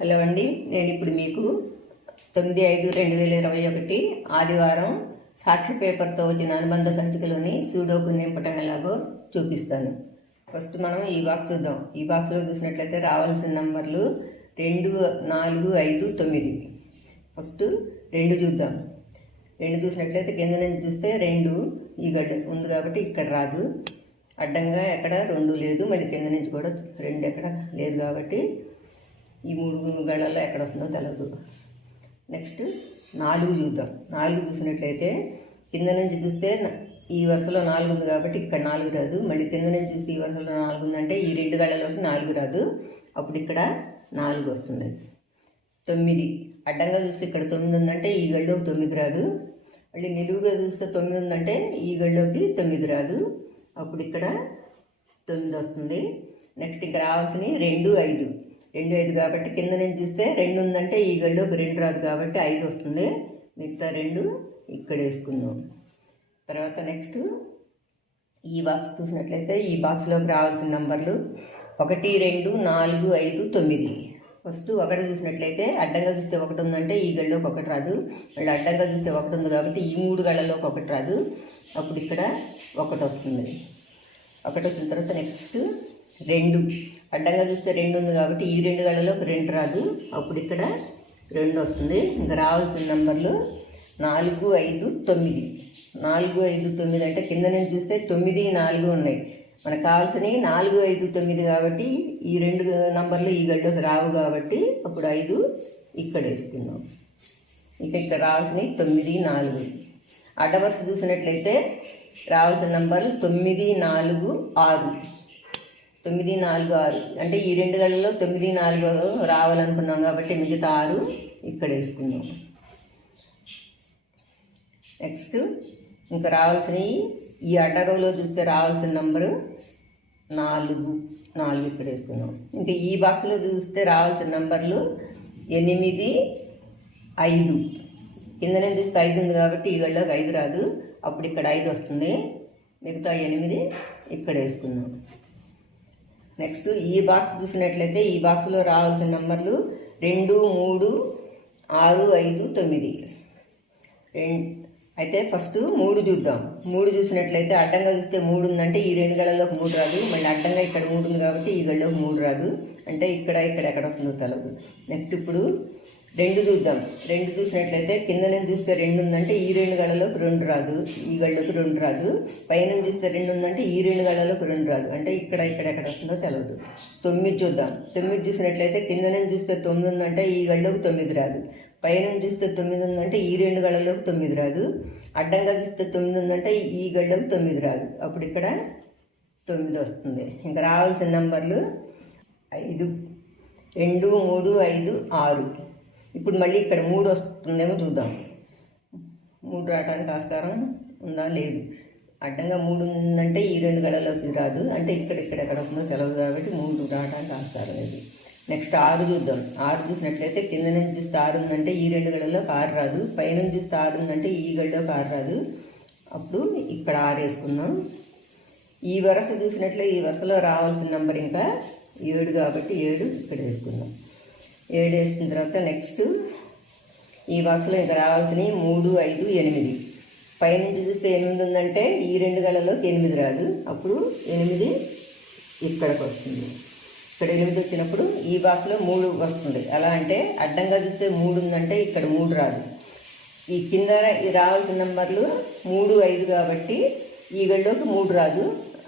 Hello అండి, నేను ఇప్పుడు మీకు 9/5/2021 ఆదివారం సాక్షి పేపర్తో వచ్చిన అనుబంధ సంచికలోని సూడోకు నింపటం ఎలాగో చూపిస్తాను. ఫస్ట్ మనం ఈ బాక్స్ చూద్దాం. ఈ బాక్స్లో చూసినట్లయితే రావాల్సిన నంబర్లు 2, 4, 5, 9. ఫస్ట్ 2 చూద్దాం. 2 చూసినట్లయితే కింద నుంచి చూస్తే 2 ఈ గడ్డ ఉంది కాబట్టి ఇక్కడ రాదు. అడ్డంగా ఎక్కడ 2 లేదు, మళ్ళీ కింద నుంచి కూడా 2 ఎక్కడ లేదు కాబట్టి ఈ 3 గళ్ళల్లో ఎక్కడ వస్తుందో తెలియదు. నెక్స్ట్ 4 చూద్దాం. 4 చూసినట్లయితే కింద నుంచి చూస్తే ఈ వరుసలో 4 ఉంది కాబట్టి ఇక్కడ 4 రాదు. మళ్ళీ కింద నుంచి చూస్తే ఈ వరుసలో 4 ఉందంటే ఈ 2 గళ్ళలోకి 4 రాదు, అప్పుడు ఇక్కడ 4 వస్తుంది. 9 అడ్డంగా చూస్తే ఇక్కడ 9 ఉందంటే ఈ గళ్ళలోకి 9 రాదు. మళ్ళీ నిలువుగా చూస్తే 9 ఉందంటే ఈ గళ్ళలోకి 9 రాదు, అప్పుడు ఇక్కడ 9 వస్తుంది. నెక్స్ట్ ఇక్కడ రావాల్సినవి 2, 5. 2, 5 కాబట్టి కింద నుంచి చూస్తే 2 ఉందంటే ఈ గళ్ళలోకి 2 రాదు కాబట్టి 5 వస్తుంది. మిగతా 2 ఇక్కడ వేసుకుందాం. తర్వాత నెక్స్ట్ ఈ బాక్స్ చూసినట్లయితే ఈ బాక్స్లోకి రావాల్సిన నంబర్లు 1, 2, 4, 5, 9. ఫస్ట్ 1 చూసినట్లయితే అడ్డంగా చూస్తే 1 ఉందంటే ఈ గళ్ళలోకి 1 రాదు. మళ్ళీ అడ్డంగా చూస్తే 1 ఉంది కాబట్టి ఈ 3 గళ్ళలోకి 1 రాదు, అప్పుడు ఇక్కడ 1 వస్తుంది. 1 వచ్చిన తర్వాత నెక్స్ట్ 2 అడ్డంగా చూస్తే 2 ఉంది కాబట్టి ఈ 2 గళ్ళలోకి 2 రాదు, అప్పుడు ఇక్కడ 2 వస్తుంది. ఇంకా రావాల్సిన నంబర్లు 4, 5, 9. 4, 5, 9 అంటే కింద నుంచి చూస్తే 9, 4 ఉన్నాయి. మనకు కావాల్సినవి 4, 5, 9 కాబట్టి ఈ 2 నంబర్లు ఈ గళ్ళలోకి రావు కాబట్టి అప్పుడు 5 ఇక్కడ వేసుకుందాం. ఇక్కడ రావాల్సినవి 9, 4. అడ్డవరుస చూసినట్లయితే రావాల్సిన నంబర్లు 9, 4, 6. 9, 4, 6 అంటే ఈ 2 గళ్ళలో 9, 4 రావాలనుకున్నాం కాబట్టి మిగతా 6 ఇక్కడ వేసుకుందాం. నెక్స్ట్ ఇంకా రావాల్సినవి ఈ అడ్డరోలో చూస్తే రావాల్సిన నంబరు 4 ఇక్కడ వేసుకుందాం. ఇంకా ఈ బాక్స్లో చూస్తే రావాల్సిన నంబర్లు 8, 5. కింద నుంచి చూస్తే 5 ఉంది కాబట్టి ఈ గళ్ళలోకి 5 రాదు, అప్పుడు ఇక్కడ 5 వస్తుంది. మిగతా 8 ఇక్కడ వేసుకుందాం. నెక్స్ట్ ఈ బాక్స్ చూసినట్లయితే ఈ బాక్స్లో రావాల్సిన నంబర్లు 2, 3, 6, 5, 9. అయితే ఫస్ట్ 3 చూద్దాం. 3 చూసినట్లయితే అడ్డంగా చూస్తే 3 ఉందంటే ఈ 2 గళ్ళలోకి 3 రాదు. మళ్ళీ అడ్డంగా ఇక్కడ 3 ఉంది కాబట్టి ఈ గళ్ళలోకి 3 రాదు, అంటే ఇక్కడ ఎక్కడ వస్తుందో తెలదు. నెక్స్ట్ ఇప్పుడు 2 చూద్దాం. 2 చూసినట్లయితే కింద నుంచి చూస్తే 2 ఉందంటే ఈ 2 గళ్ళలోకి 2 రాదు, ఈ గళ్ళలోకి 2 రాదు. పైన చూస్తే 2 ఉందంటే ఈ 2 గళ్ళలోకి 2 రాదు, అంటే ఇక్కడ ఎక్కడ వస్తుందో తెలియదు. 9 చూద్దాం. 9 చూసినట్లయితే కింద నుంచి చూస్తే 9 ఉందంటే ఈ గళ్ళలోకి 9 రాదు. పైన చూస్తే 9 ఉందంటే ఈ 2 గళ్ళలోకి 9 రాదు. అడ్డంగా చూస్తే 9 ఉందంటే ఈ గళ్ళలోకి 9 రాదు, అప్పుడు ఇక్కడ 9 వస్తుంది. ఇంకా రావాల్సిన నంబర్లు 5, 2, 3, 5, 6. ఇప్పుడు మళ్ళీ ఇక్కడ 3 వస్తుందేమో చూద్దాం. 3 రావడానికి ఆస్కారం ఉందా? లేదు. అడ్డంగా 3 ఉందంటే ఈ 2 గళ్ళలోకి రాదు, అంటే ఎక్కడ వస్తుందో తెలియదు కాబట్టి 3 రావడానికి ఆస్కారం లేదు. నెక్స్ట్ 6 చూద్దాం. 6 చూసినట్లయితే కింద నుంచి చూస్తే 6 ఉందంటే ఈ 2 గళ్ళలోకి 6 రాదు. పైన చూస్తే 6 ఉందంటే ఈ గళ్ళలోకి 6 రాదు, అప్పుడు ఇక్కడ 6 వేసుకుందాం. ఈ వరుస చూసినట్లయితే ఈ వరుసలో రావాల్సిన నెంబర్ ఇంకా 7 కాబట్టి 7 ఇక్కడ వేసుకుందాం. 7 వేసిన తర్వాత నెక్స్ట్ ఈ బాక్స్లో ఇంకా రావాల్సినవి 3, 5, 8. పైనుంచి చూస్తే 8 ఉందంటే ఈ 2 గళ్ళలోకి 8 రాదు, అప్పుడు 8 ఇక్కడికి వస్తుంది. ఇక్కడ 8 వచ్చినప్పుడు ఈ బాక్స్లో 3 వస్తుంది. ఎలా అంటే అడ్డంగా చూస్తే 3 ఉందంటే ఇక్కడ 3 రాదు. ఈ కింద రావాల్సిన నెంబర్లు 3, 5 కాబట్టి ఈ గళ్ళలోకి 3 రాదు,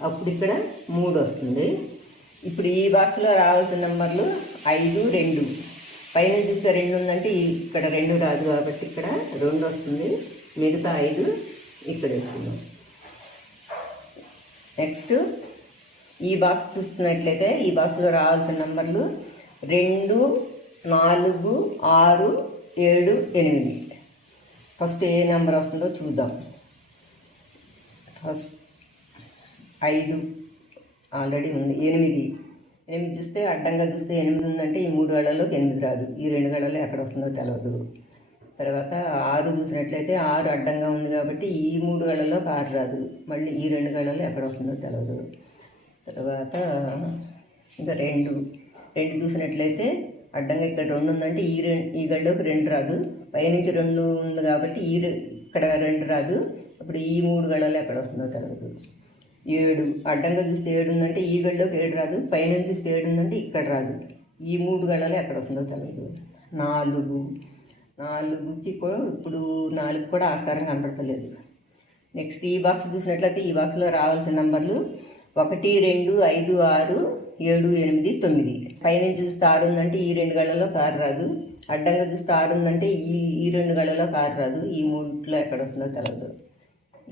అప్పుడు ఇక్కడ 3 వస్తుంది. ఇప్పుడు ఈ బాక్స్లో రావాల్సిన నెంబర్లు 5, 2. పైన చూస్తే 2 ఉందంటే ఇక్కడ 2 రాదు కాబట్టి ఇక్కడ 2 వస్తుంది. మిగతా 5 ఇక్కడ వేసుకుందాం. నెక్స్ట్ ఈ బాక్స్ చూస్తున్నట్లయితే ఈ బాక్స్లో రావాల్సిన నంబర్లు 2, 4, 6, 7, 8. ఫస్ట్ ఏ నెంబర్ వస్తుందో చూద్దాం. ఫస్ట్ 5 ఆల్రెడీ ఉంది. 8 చూస్తే అడ్డంగా చూస్తే 8 ఉందంటే ఈ 3 గళ్ళలోకి 8 రాదు, ఈ 2 గళ్ళలో ఎక్కడ వస్తుందో తెలియదు. తర్వాత 6 చూసినట్లయితే 6 అడ్డంగా ఉంది కాబట్టి ఈ 3 గళ్ళలోకి 6 రాదు, మళ్ళీ ఈ 2 గళ్ళలో ఎక్కడ వస్తుందో తెలియదు. తర్వాత ఇంకా 2 చూసినట్లయితే అడ్డంగా ఇక్కడ 2 ఉందంటే ఈ గళ్ళలోకి 2 రాదు. పైనుంచి 2 ఉంది కాబట్టి ఇక్కడ 2 రాదు. అప్పుడు ఈ 3 గళ్ళలో ఎక్కడ వస్తుందో తెలియదు. 7 అడ్డంగా చూస్తే 7 ఉందంటే ఈ గళ్ళలోకి 7 రాదు. పైనుంచి చూస్తే 7 ఉందంటే ఇక్కడ రాదు. ఈ 3 గళ్ళలో ఎక్కడ వస్తుందో తెలియదు. 4కి కూడా ఇప్పుడు 4 కూడా ఆస్కారం కనపడతలేదు. నెక్స్ట్ ఈ బాక్స్ చూసినట్లయితే ఈ బాక్స్లో రావాల్సిన నంబర్లు 1, 2, 5, 6, 7, 8, 9. పైనుంచి చూస్తే 6 ఉందంటే ఈ 2 గళ్ళలో 6 రాదు. అడ్డంగా చూస్తే 6 ఉందంటే ఈ 2 గళ్ళలో 6 రాదు. ఈ 3లో ఎక్కడ వస్తుందో తెలియదు.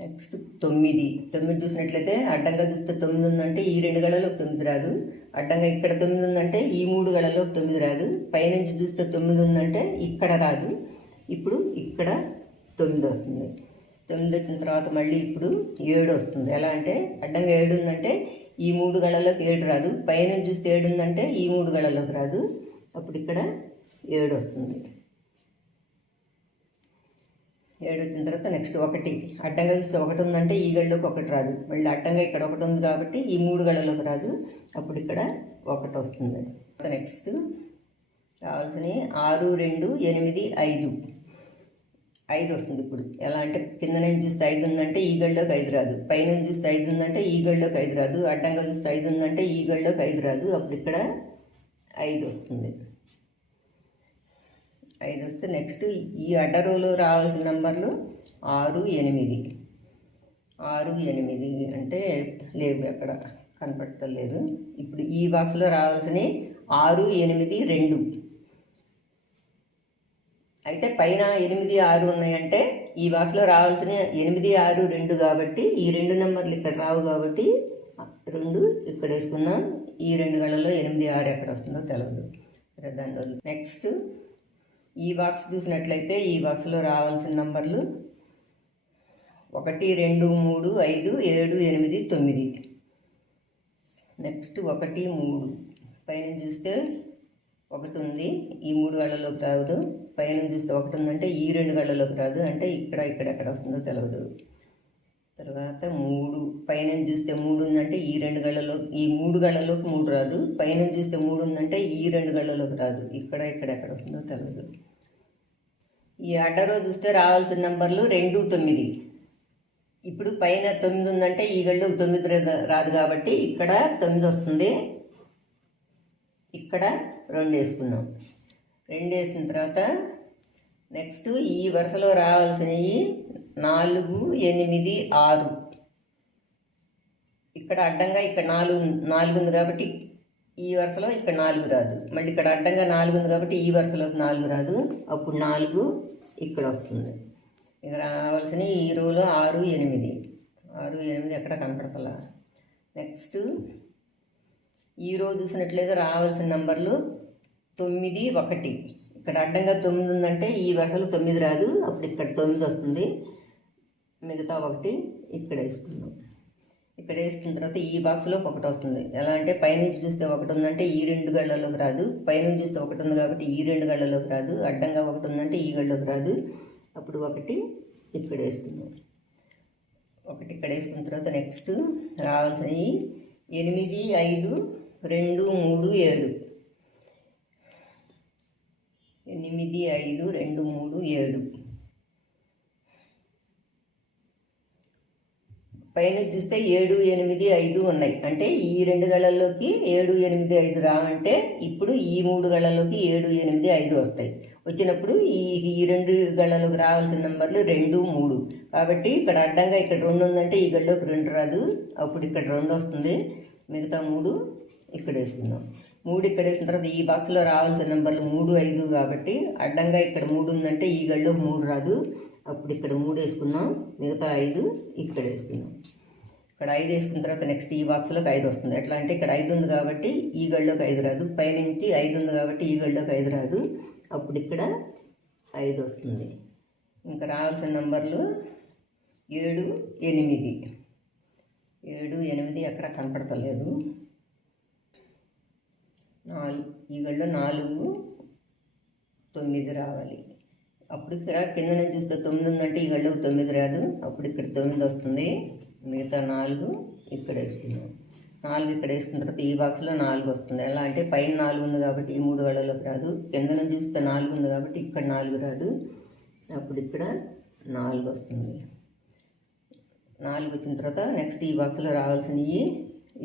నెక్స్ట్ 9 చూసినట్లయితే అడ్డంగా చూస్తే 9 ఉందంటే ఈ 2 గళ్ళలో 9 రాదు. అడ్డంగా ఇక్కడ 9 ఉందంటే ఈ 3 గళ్ళలో 9 రాదు. పైనుంచి చూస్తే 9 ఉందంటే ఇక్కడ రాదు. ఇప్పుడు ఇక్కడ 9 వస్తుంది. 9 వచ్చిన తర్వాత మళ్ళీ ఇప్పుడు 7 వస్తుంది. ఎలా అంటే అడ్డంగా 7 ఉందంటే ఈ 3 గళ్ళలోకి 7 రాదు. పైనుంచి చూస్తే 7 ఉందంటే ఈ 3 గళ్ళలోకి రాదు. అప్పుడు ఇక్కడ 7 వస్తుంది. 7 వచ్చిన తర్వాత నెక్స్ట్ 1 అడ్డంగా చూస్తే 1 ఉందంటే ఈ గళ్ళలోకి 1 రాదు. మళ్ళీ అడ్డంగా ఇక్కడ 1 ఉంది కాబట్టి ఈ 3 గళ్ళలోకి రాదు. అప్పుడు ఇక్కడ 1 వస్తుంది. నెక్స్ట్ కావాల్సినవి 6, 2, 8, 5 వస్తుంది. ఇప్పుడు ఎలా అంటే కింద నుంచి చూస్తే 5 ఉందంటే ఈ గళ్ళలోకి 5 రాదు. పైన చూస్తే 5 ఉందంటే ఈ గళ్ళలోకి 5 రాదు. అడ్డంగా చూస్తే 5 ఉందంటే ఈ గళ్ళలోకి 5 రాదు. అప్పుడు ఇక్కడ 5 వస్తుంది. 5 వస్తే నెక్స్ట్ ఈ అడ్డ రోలో రావాల్సిన నంబర్లు 6, 8 అంటే లేవు, ఎక్కడ కనపడతలేదు. ఇప్పుడు ఈ బాక్స్లో రావాల్సినవి 6, 8, 2. అయితే పైన 8, 6 ఉన్నాయంటే ఈ బాక్స్లో రావాల్సిన 8, 6, 2 కాబట్టి ఈ 2 నెంబర్లు ఇక్కడ రావు కాబట్టి 2 ఇక్కడ వేసుకుందాం. ఈ 2 గళ్ళలో 8, 6 ఎక్కడ వస్తుందో తెలియదు. దాని నెక్స్ట్ ఈ బాక్స్ చూసినట్లయితే ఈ బాక్స్లో రావాల్సిన నంబర్లు 1, 2, 3, 5, 7, 8, 9. నెక్స్ట్ 1, 3 పైన చూస్తే 1 ఉంది. ఈ 3 గళ్ళలోకి రాదు. పైన చూస్తే 1 ఉందంటే ఈ 2 గళ్ళలోకి రాదు. అంటే ఇక్కడ ఎక్కడ వస్తుందో తెలియదు. తర్వాత 3 పైన చూస్తే 3 ఉందంటే ఈ 2 గళ్ళలో ఈ 3 గళ్ళలోకి 3 రాదు. పైన చూస్తే 3 ఉందంటే ఈ 2 గళ్ళలోకి రాదు. ఇక్కడ ఎక్కడ వస్తుందో తెలియదు. ఈ అడ్డలో చూస్తే రావాల్సిన నంబర్లు 2, 9. ఇప్పుడు పైన 9 ఉందంటే ఈ గళ్ళలోకి 9 రాదు కాబట్టి ఇక్కడ 9 వస్తుంది. ఇక్కడ 2 వేసుకున్నాం. 2 వేసిన తర్వాత నెక్స్ట్ ఈ వరుసలో రావాల్సినవి 4, 8, 6. ఇక్కడ అడ్డంగా ఇక్కడ 4 ఉంది కాబట్టి ఈ వరుసలో ఇక్కడ 4 రాదు. మళ్ళీ ఇక్కడ అడ్డంగా 4 ఉంది కాబట్టి ఈ వరుసలోకి 4 రాదు. అప్పుడు 4 ఇక్కడ వస్తుంది. ఇక రావాల్సినవి ఈ రోలో 6, 8 ఎక్కడ కనపడతలా. నెక్స్ట్ ఈ రో చూసినట్లయితే రావాల్సిన నంబర్లు 9, 1. ఇక్కడ అడ్డంగా 9 ఉందంటే ఈ వరుసలో 9 రాదు. అప్పుడు ఇక్కడ 9 వస్తుంది. మిగతా 1 ఇక్కడ వేసుకుందాం. ఇక్కడ వేసుకున్న తర్వాత ఈ బాక్స్లో 1 వస్తుంది. ఎలా అంటే పైనుంచి చూస్తే 1 ఉందంటే ఈ 2 గళ్ళలోకి రాదు. పైనుంచి చూస్తే 1 ఉంది కాబట్టి ఈ 2 గళ్ళలోకి రాదు. అడ్డంగా 1 ఉందంటే ఈ గళ్ళలోకి రాదు. అప్పుడు 1 ఇక్కడ వేసుకుందాం. 1 ఇక్కడ వేసుకున్న తర్వాత నెక్స్ట్ రావాల్సినవి 8, 5, 2, 3, 7. 8, 5, 2, 3, 7. పైన చూస్తే 7, 8, 5 ఉన్నాయి. అంటే ఈ 2 గళ్ళల్లోకి 7, 8, 5 రావంటే ఇప్పుడు ఈ 3 గళ్ళల్లోకి 7, 8, 5 వస్తాయి. వచ్చినప్పుడు ఈ 2 గళ్ళలోకి రావాల్సిన నంబర్లు 2, 3. కాబట్టి ఇక్కడ అడ్డంగా ఇక్కడ 2 ఉందంటే ఈ గళ్ళలోకి 2 రాదు. అప్పుడు ఇక్కడ 2 వస్తుంది. మిగతా 3 ఇక్కడ వేసుకుందాం. 3 ఇక్కడ వేసిన తర్వాత ఈ బాక్స్లో రావాల్సిన నెంబర్లు 3, 5 కాబట్టి అడ్డంగా ఇక్కడ 3 ఉందంటే ఈ గళ్ళలోకి 3 రాదు. అప్పుడు ఇక్కడ 3 వేసుకుందాం. మిగతా 5 ఇక్కడ వేసుకుందాం. ఇక్కడ 5 వేసుకున్న తర్వాత నెక్స్ట్ ఈ బాక్స్లోకి 5 వస్తుంది. ఎట్లా అంటే ఇక్కడ 5 ఉంది కాబట్టి ఈ గళ్ళలోకి 5 రాదు. పైనుంచి 5 ఉంది కాబట్టి ఈ గళ్ళలోకి 5 రాదు. అప్పుడు ఇక్కడ 5 వస్తుంది. ఇంకా రావాల్సిన నంబర్లు 7, 8. 7, 8 ఎక్కడ కనపడతలేదు. ఈ గళ్ళలో 4, 9 రావాలి. అప్పుడు ఇక్కడ కింద నుంచి చూస్తే 9 ఉందంటే ఈ గళ్ళలోకి 9 రాదు. అప్పుడు ఇక్కడ 9 వస్తుంది. మిగతా 4 ఇక్కడ వేసుకుందాం. 4 ఇక్కడ వేసుకున్న తర్వాత ఈ బాక్స్లో 4 వస్తుంది. ఎలా అంటే పైన 4 ఉంది కాబట్టి ఈ 3 గళ్ళలోకి రాదు. కింద నుంచి చూస్తే 4 ఉంది కాబట్టి ఇక్కడ 4 రాదు. అప్పుడు ఇక్కడ 4 వస్తుంది. 4 వచ్చిన తర్వాత నెక్స్ట్ ఈ బాక్స్లో రావాల్సినవి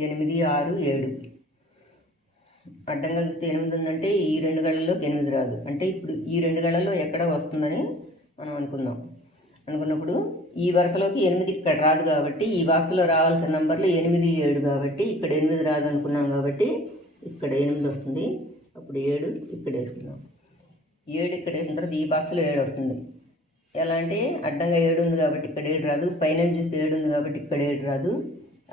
8, 6, 7. అడ్డంగా చూస్తే 8 ఉందంటే ఈ 2 గళ్ళలోకి 8 రాదు. అంటే ఇప్పుడు ఈ 2 గళ్ళలో ఎక్కడ వస్తుందని మనం అనుకున్నప్పుడు ఈ వరుసలోకి 8 ఇక్కడ రాదు కాబట్టి ఈ బాక్స్లో రావాల్సిన నంబర్లు 8, 7 కాబట్టి ఇక్కడ 8 రాదు అనుకున్నాం కాబట్టి ఇక్కడ 8 వస్తుంది. అప్పుడు 7 ఇక్కడ వేసుకున్నాం. 7 ఇక్కడ వేసిన తర్వాత ఈ బాక్స్లో 7 వస్తుంది. ఎలా అంటే అడ్డంగా 7 ఉంది కాబట్టి ఇక్కడ 7 రాదు. పైన చూస్తే 7 ఉంది కాబట్టి ఇక్కడ 7 రాదు.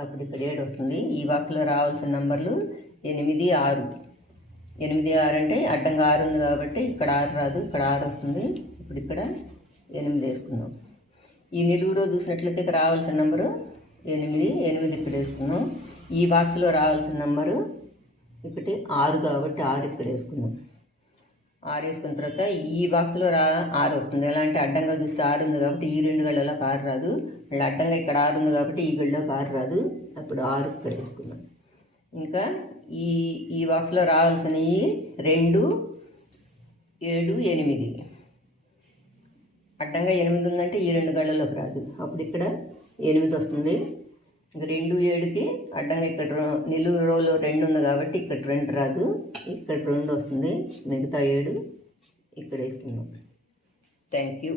అప్పుడు ఇక్కడ 7 వస్తుంది. ఈ బాక్స్లో రావాల్సిన నంబర్లు 8, 6. 8, 6 అంటే అడ్డంగా 6 ఉంది కాబట్టి ఇక్కడ 6 రాదు. ఇక్కడ 6 వస్తుంది. ఇప్పుడు ఇక్కడ 8 వేసుకుందాం. ఈ నిలువులో చూసినట్లయితే ఇక్కడ రావాల్సిన నెంబరు 8 ఇక్కడ వేసుకున్నాం. ఈ బాక్స్లో రావాల్సిన నెంబరు 6 కాబట్టి 6 ఇక్కడ వేసుకుందాం. 6 వేసుకున్న తర్వాత ఈ బాక్స్లో 6 వస్తుంది. ఎలా అంటే అడ్డంగా చూస్తే 6 ఉంది కాబట్టి ఈ 2 గళ్ళలోకి 6 రాదు. మళ్ళీ అడ్డంగా ఇక్కడ 6 ఉంది కాబట్టి ఈ గళ్ళలోకి 6 రాదు. అప్పుడు 6 ఇక్కడ వేసుకుందాం. ఇంకా ఈ బాక్స్లో రావాల్సినవి 2, 7, 8. అడ్డంగా 8 ఉందంటే ఈ 2 గళ్ళలోకి రాదు. అప్పుడు ఇక్కడ 8 వస్తుంది. ఇంకా 2, 7కి అడ్డంగా ఇక్కడ నిలువు రోలో 2 ఉంది కాబట్టి ఇక్కడ 2 రాదు. ఇక్కడ 2 వస్తుంది. మిగతా 7 ఇక్కడ వేసుకుందాం. Thank you.